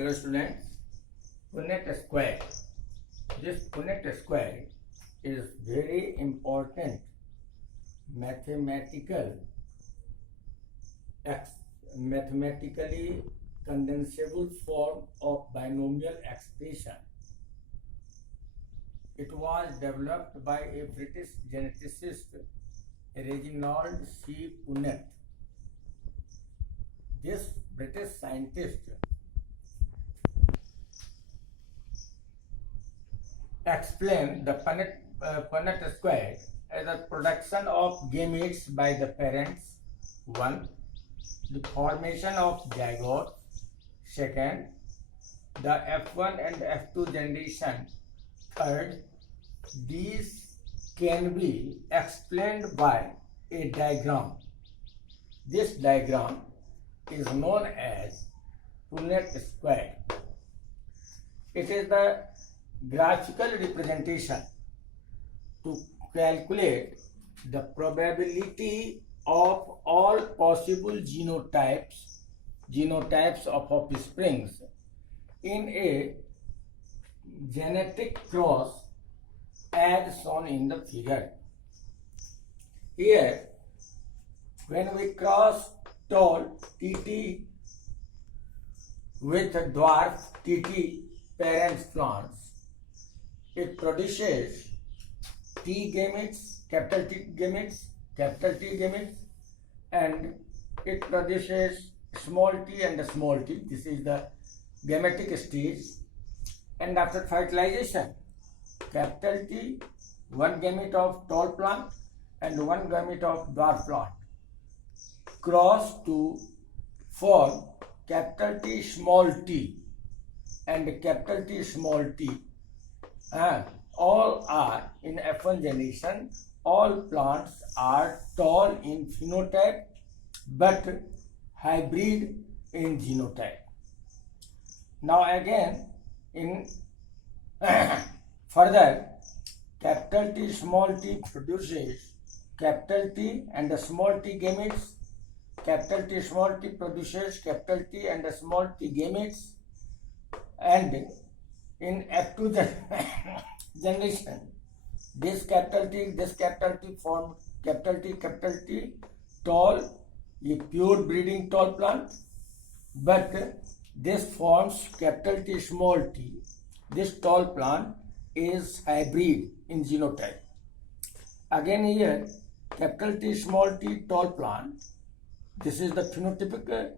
Hello students, Punnett square. This Punnett square is very important mathematically condensable form of binomial expression. It was developed by a British geneticist, Reginald C. Punnett. This British scientist explained the Punnett square as a production of gametes by the parents, 1. The formation of zygote, 2. The F1 and F2 generation, 3. These can be explained by a diagram. This diagram is known as Punnett square. It is the graphical representation to calculate the probability of all possible genotypes of offsprings in a genetic cross as shown in the figure. Here, when we cross tall TT with dwarf TT parent plants, it produces T gametes, capital T gametes, and it produces small t and small t. This is the gametic stage. And after fertilization, capital T, one gamete of tall plant and one gamete of dwarf plant cross to form capital T small t and capital T small t. All are in F1 generation. All plants are tall in phenotype but hybrid in genotype. Now again, in further, capital T small t produces capital T and the small t gametes. Capital T small t produces capital T and the small t gametes, and in F2 generation, this capital T form capital T tall, a pure breeding tall plant, but this forms capital T small t. This tall plant is hybrid in genotype. Again here, capital T small t tall plant, this is the phenotypic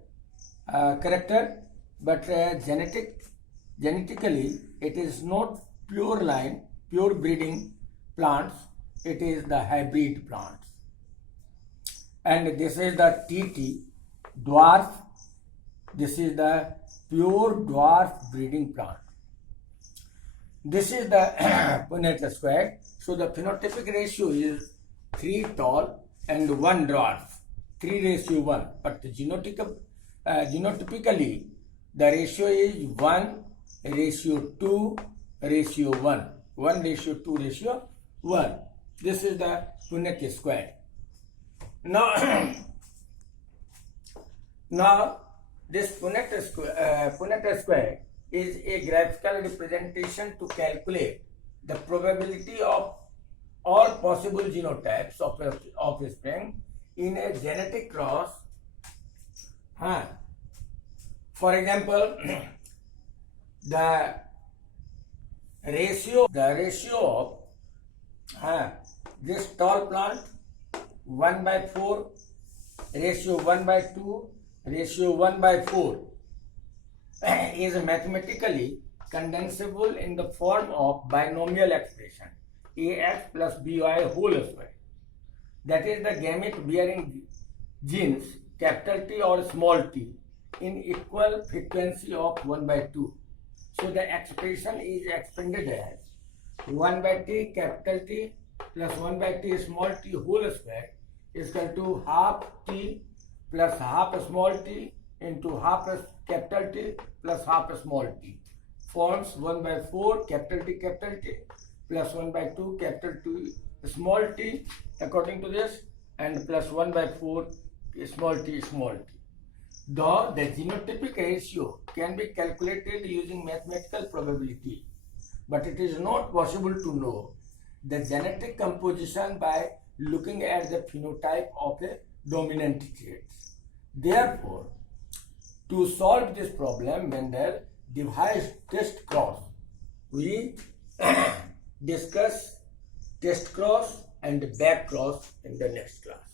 character, but genetically it is not pure breeding plants, it is the hybrid plants. And this is the TT dwarf, this is the pure dwarf breeding plant. This is the Punnett square. So the phenotypic ratio is 3 tall and 1 dwarf, 3:1. But genotypically the ratio is 1:2:1, 1:2:1. This is the Punnett square. Now this Punnett square is a graphical representation to calculate the probability of all possible genotypes of offspring in a genetic cross. For example, the ratio of this tall plant 1/4, ratio 1/2, ratio 1/4 is mathematically condensable in the form of binomial expression AX plus BY whole square. That is the gamete bearing genes capital T or small t in equal frequency of 1/2. So the expression is expanded as 1/t capital T plus 1/t small t whole square is equal to half t plus half small t into half capital T plus half small t forms 1/4 capital T plus 1/2 capital T small t according to this, and plus 1/4 small t. Though the genotypic ratio can be calculated using mathematical probability, but it is not possible to know the genetic composition by looking at the phenotype of a dominant trait. Therefore, to solve this problem, Mendel devised test cross. We discuss test cross and back cross in the next class.